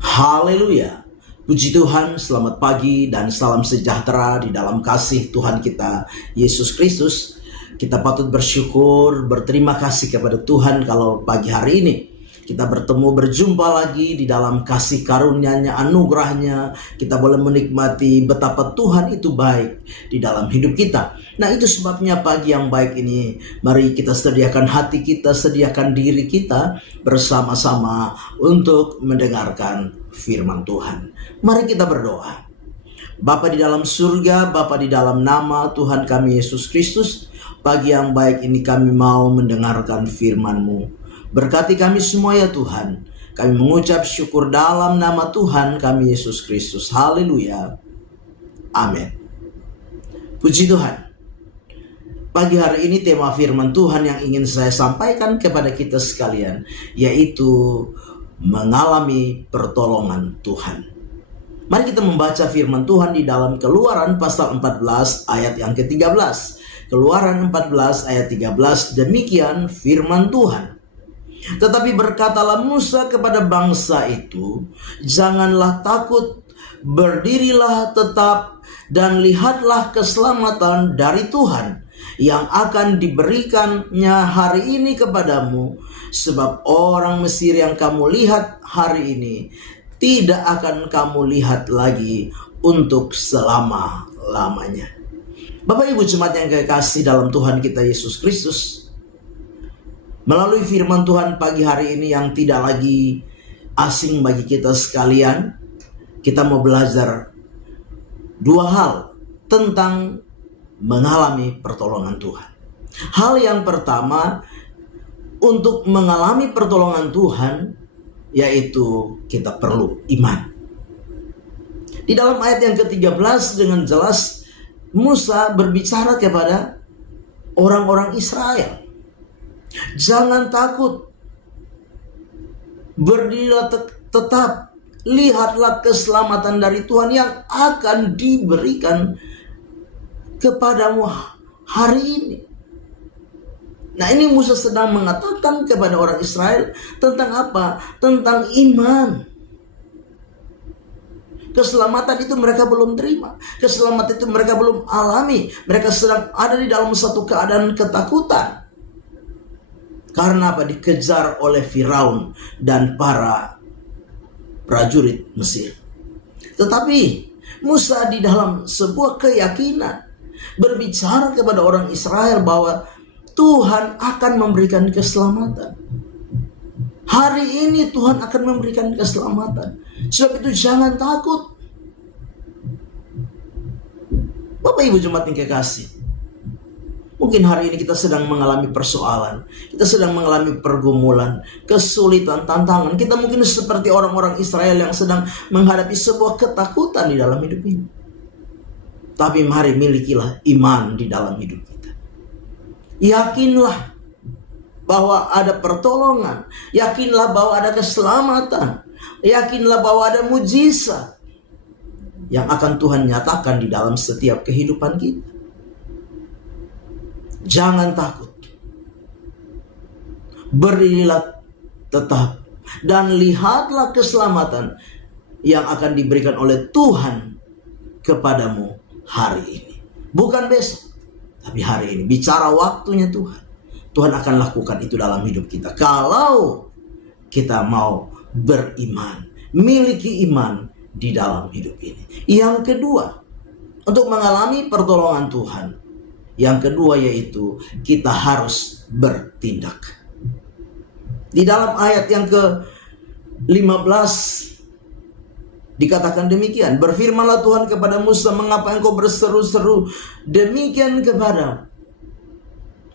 Haleluya. Puji Tuhan, selamat pagi dan salam sejahtera di dalam kasih Tuhan kita Yesus Kristus. Kita patut bersyukur, berterima kasih kepada Tuhan kalau pagi hari ini kita berjumpa lagi di dalam kasih karunia-Nya, anugerah-Nya. Kita boleh menikmati betapa Tuhan itu baik di dalam hidup kita. Nah, itu sebabnya pagi yang baik ini, mari kita sediakan hati kita, sediakan diri kita bersama-sama untuk mendengarkan firman Tuhan. Mari kita berdoa. Bapa di dalam surga, Bapa di dalam nama Tuhan kami Yesus Kristus, pagi yang baik ini kami mau mendengarkan firman-Mu. Berkati kami semua ya Tuhan. Kami mengucap syukur dalam nama Tuhan kami Yesus Kristus. Haleluya. Amin. Puji Tuhan. Pagi hari ini tema firman Tuhan yang ingin saya sampaikan kepada kita sekalian, yaitu mengalami pertolongan Tuhan. Mari kita membaca firman Tuhan di dalam Keluaran pasal 14 ayat yang ke-13. Keluaran 14 ayat 13, demikian firman Tuhan. Tetapi berkatalah Musa kepada bangsa itu, janganlah takut, berdirilah tetap dan lihatlah keselamatan dari Tuhan yang akan diberikannya hari ini kepadamu. Sebab orang Mesir yang kamu lihat hari ini tidak akan kamu lihat lagi untuk selama-lamanya. Bapak Ibu jemaat yang kekasih dalam Tuhan kita Yesus Kristus, melalui firman Tuhan pagi hari ini yang tidak lagi asing bagi kita sekalian, kita mau belajar dua hal tentang mengalami pertolongan Tuhan. Hal yang pertama, untuk mengalami pertolongan Tuhan, yaitu kita perlu iman. Di dalam ayat yang ke-13 dengan jelas Musa berbicara kepada orang-orang Israel. Jangan takut, berdirilah tetap, lihatlah keselamatan dari Tuhan yang akan diberikan kepadamu hari ini. Nah, ini Musa sedang mengatakan kepada orang Israel tentang apa? Tentang iman. Keselamatan itu mereka belum terima. Keselamatan itu mereka belum alami. Mereka sedang ada di dalam satu keadaan ketakutan. Karena apa? Dikejar oleh Firaun dan para prajurit Mesir. Tetapi Musa di dalam sebuah keyakinan berbicara kepada orang Israel bahwa Tuhan akan memberikan keselamatan. Hari ini Tuhan akan memberikan keselamatan. Sebab itu jangan takut. Bapak Ibu jemaat yang kekasih, mungkin hari ini kita sedang mengalami persoalan, kita sedang mengalami pergumulan, kesulitan, tantangan. Kita mungkin seperti orang-orang Israel yang sedang menghadapi sebuah ketakutan di dalam hidup ini. Tapi mari milikilah iman di dalam hidup kita. Yakinlah bahwa ada pertolongan, yakinlah bahwa ada keselamatan, yakinlah bahwa ada mujizat yang akan Tuhan nyatakan di dalam setiap kehidupan kita. Jangan takut, berdirilah tetap dan lihatlah keselamatan yang akan diberikan oleh Tuhan kepadamu hari ini. Bukan besok, tapi hari ini. Bicara waktunya Tuhan. Tuhan akan lakukan itu dalam hidup kita kalau kita mau beriman, miliki iman di dalam hidup ini. Yang kedua, untuk mengalami pertolongan Tuhan, yang kedua yaitu kita harus bertindak. Di dalam ayat yang ke-15 dikatakan demikian, berfirmanlah Tuhan kepada Musa, mengapa engkau berseru-seru demikian kepadamu?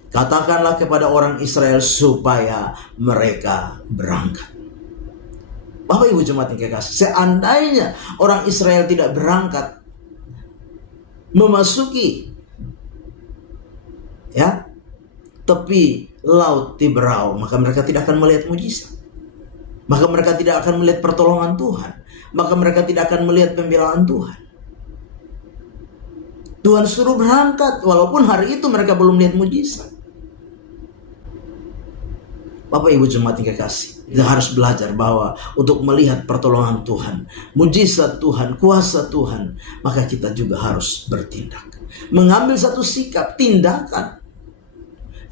Katakanlah kepada orang Israel supaya mereka berangkat. Bapak Ibu jemaat yang kekasih, seandainya orang Israel tidak berangkat memasuki tepi laut Tiberau, maka mereka tidak akan melihat mujizat. Maka mereka tidak akan melihat pertolongan Tuhan. Maka mereka tidak akan melihat pembelaan Tuhan. Tuhan suruh berangkat, walaupun hari itu mereka belum lihat mujizat. Bapak Ibu jemaat yang kekasih, kita harus belajar bahwa untuk melihat pertolongan Tuhan, mujizat Tuhan, kuasa Tuhan, maka kita juga harus bertindak. Mengambil satu sikap, tindakan.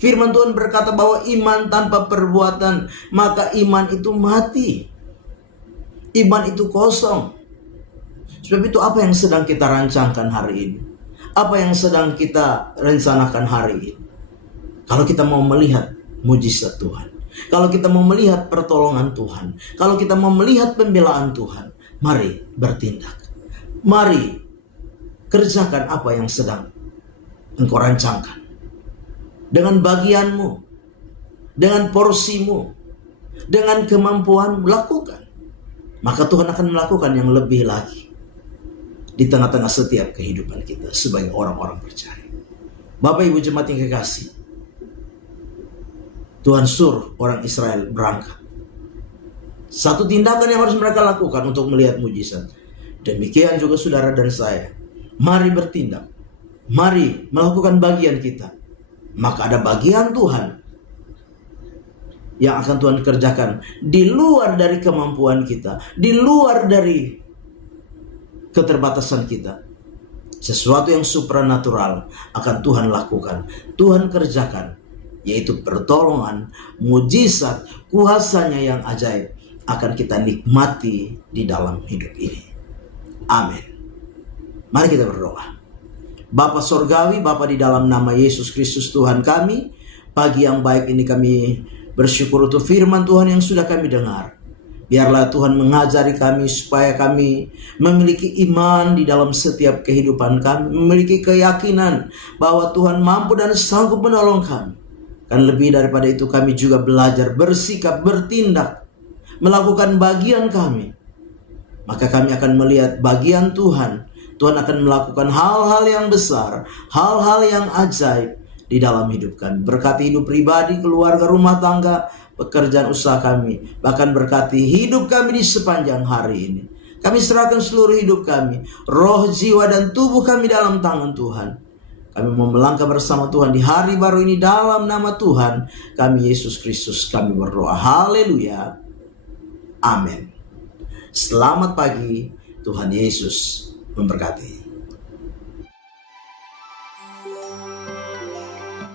Firman Tuhan berkata bahwa iman tanpa perbuatan, maka iman itu mati. Iman itu kosong. Sebab itu apa yang sedang kita rancangkan hari ini? Apa yang sedang kita rencanakan hari ini? Kalau kita mau melihat mujizat Tuhan, kalau kita mau melihat pertolongan Tuhan, kalau kita mau melihat pembelaan Tuhan, mari bertindak. Mari kerjakan apa yang sedang engkau rancangkan. Dengan bagianmu, dengan porsimu, dengan kemampuanmu, lakukan. Maka Tuhan akan melakukan yang lebih lagi di tengah-tengah setiap kehidupan kita sebagai orang-orang percaya. Bapak Ibu jemaat yang kekasih, Tuhan suruh orang Israel berangkat. Satu tindakan yang harus mereka lakukan untuk melihat mujizat. Demikian juga saudara dan saya. Mari bertindak. Mari melakukan bagian kita. Maka ada bagian Tuhan yang akan Tuhan kerjakan di luar dari kemampuan kita, di luar dari keterbatasan kita. Sesuatu yang supranatural akan Tuhan lakukan, Tuhan kerjakan, yaitu pertolongan, mujizat, kuasanya yang ajaib akan kita nikmati di dalam hidup ini. Amin. Mari kita berdoa. Bapa Sorgawi, Bapa di dalam nama Yesus Kristus Tuhan kami, pagi yang baik ini kami bersyukur untuk firman Tuhan yang sudah kami dengar. Biarlah Tuhan mengajari kami supaya kami memiliki iman di dalam setiap kehidupan kami, memiliki keyakinan bahwa Tuhan mampu dan sanggup menolong kami. Dan lebih daripada itu kami juga belajar bersikap, bertindak, melakukan bagian kami. Maka kami akan melihat bagian Tuhan. Tuhan akan melakukan hal-hal yang besar, hal-hal yang ajaib di dalam hidup kami. Berkati hidup pribadi, keluarga, rumah tangga, pekerjaan usaha kami. Bahkan berkati hidup kami di sepanjang hari ini. Kami serahkan seluruh hidup kami, roh, jiwa, dan tubuh kami dalam tangan Tuhan. Kami mau melangkah bersama Tuhan di hari baru ini dalam nama Tuhan kami Yesus Kristus. Kami berdoa. Haleluya. Amin. Selamat pagi. Tuhan Yesus memberkati.